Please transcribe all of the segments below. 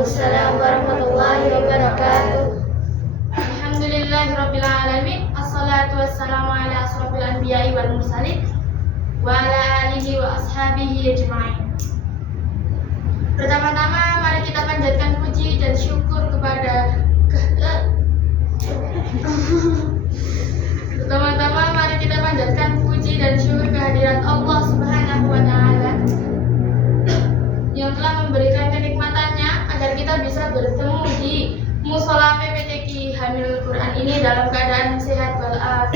Waalaikumsalam warahmatullahi wabarakatuh. Alhamdulillahirabbil alamin. Assalatu wassalamu ala asrofil anbiya'i wal mursalin wa ala alihi wa ashabihi ajma'in. Pertama-tama mari kita panjatkan puji dan syukur kepada kehadirat Allah Subhanahu wa taala yang telah memberikan kenikmatannya agar kita bisa bertemu di Musola PPTQ Hamilul Quran ini dalam keadaan sehat walafiat.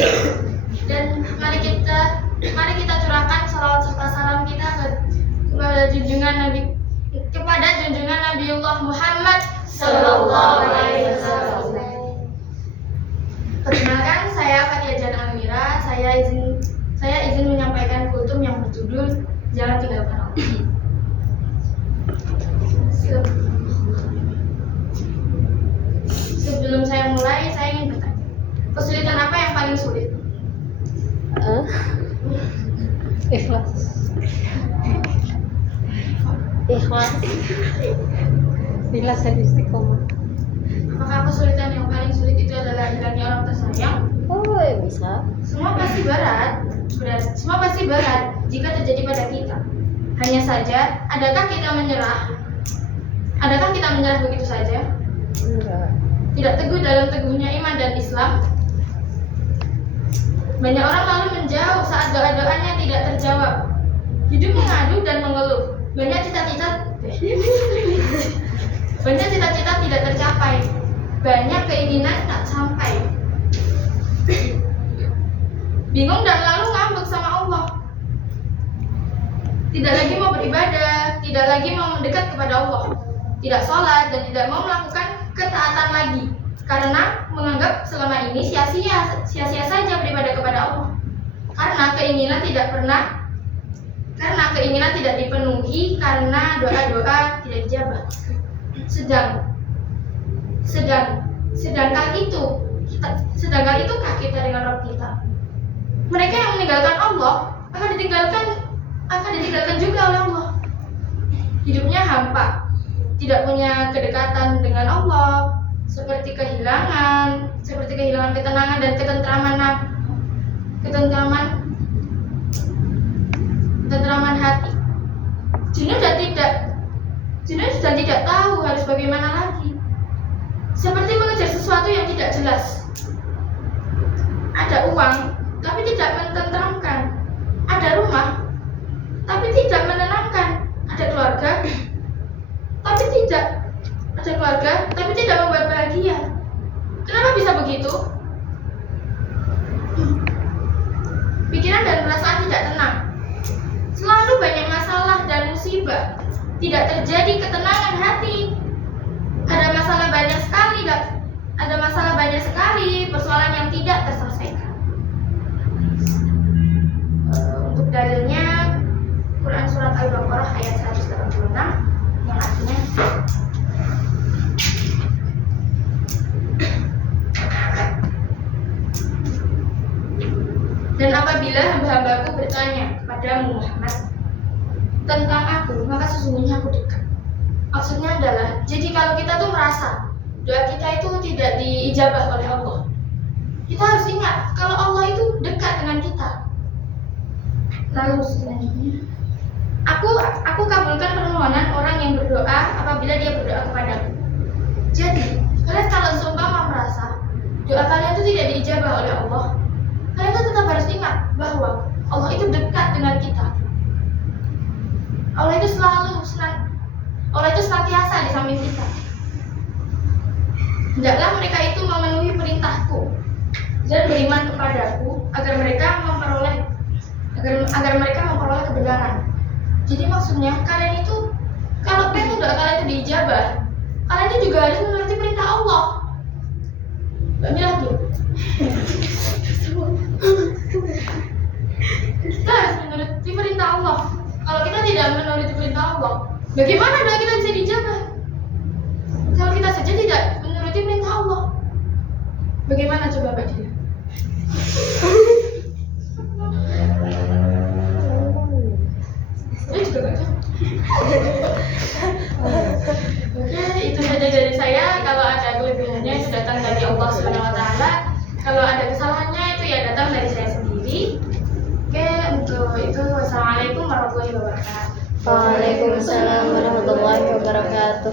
Dan mari kita curahkan salawat serta salam kita kepada junjungan Nabiullah Muhammad sallallahu alaihi wasallam. Perkenalkan, saya Fatia Jan Amira. Saya izin menyampaikan kultum yang berjudul Jangan Tinggalkan Allah. Sebelum saya mulai, saya ingin bertanya, kesulitan apa yang paling sulit? Ikhlas. Bila saya istiqomah. Apakah kesulitan yang paling sulit itu adalah hilangnya orang tersayang? Oh, bisa. Semua pasti berat jika terjadi pada kita. Hanya saja, adakah kita menyerah? Adakah kita menyerah begitu saja? Enggak. Tidak teguh dalam teguhnya iman dan Islam? Banyak orang lalu menjauh saat doa-doanya tidak terjawab. Hidup mengadu dan mengeluh. Banyak cita-cita tidak tercapai. Banyak keinginan tak sampai. Bingung dan lalu ngambek sama Allah. Tidak lagi mau beribadah, tidak lagi mau mendekat kepada Allah. Tidak sholat dan tidak mau melakukan ketaatan lagi karena menganggap selama ini sia-sia saja beribadah kepada Allah. Karena keinginan tidak dipenuhi, karena doa-doa tidak dijabah. Sedangkan itukah kita dengan Rabb kita? Mereka yang meninggalkan Allah akan ditinggalkan juga oleh Allah. Hidupnya hampa, tidak punya kedekatan dengan Allah, seperti kehilangan ketenangan dan ketentraman hati. Jenuh dan tidak tahu harus bagaimana lagi. Seperti mengejar sesuatu yang tidak jelas. Ada uang, tapi tidak menenteramkan. Ada rumah, tapi tidak menenangkan. Ada keluarga, tapi tidak membuat bahagia. Kenapa bisa begitu? Pikiran dan perasaan tidak tenang. Selalu banyak masalah dan musibah. Tidak terjadi ketenangan hati. Ada masalah banyak sekali, persoalan yang tidak terselesaikan. Untuk dalilnya, Quran surat Al-Baqarah ayat 186 yang artinya, dan apabila hamba-hambaku bertanya kepadamu Muhammad tentang aku, maka sesungguhnya aku dekat. Maksudnya adalah, jadi kalau kita tuh merasa doa kita itu tidak diijabah oleh Allah, kita harus ingat kalau Allah itu dekat dengan kita. Lalu selanjutnya, aku kabulkan permohonan orang yang berdoa apabila dia berdoa kepadaku. Jadi, kalian kalau seumpama merasa doa kalian itu tidak diijabah oleh Allah, kalian itu tetap harus ingat bahwa Allah itu dekat dengan kita. Allah itu senantiasa di samping kita. Hendaklah mereka itu memenuhi perintahku dan beriman kepadaku agar mereka memperoleh kebenaran. Jadi maksudnya kalian itu, kalau pengen doa kalian itu diijabah, kalian itu juga harus menuruti perintah Allah. Ini lagi. Kita harus menuruti perintah Allah. Kalau kita tidak menuruti perintah Allah, bagaimana doa kita bisa dijabah? Kalau kita saja tidak menuruti perintah Allah, bagaimana coba Mbak Dina? Saya juga gak tahu. Oke, itu Kalau ada kesalahannya itu ya datang dari saya sendiri. Oke, untuk itu wassalamualaikum warahmatullahi wabarakatuh. Waalaikumsalam warahmatullahi wabarakatuh.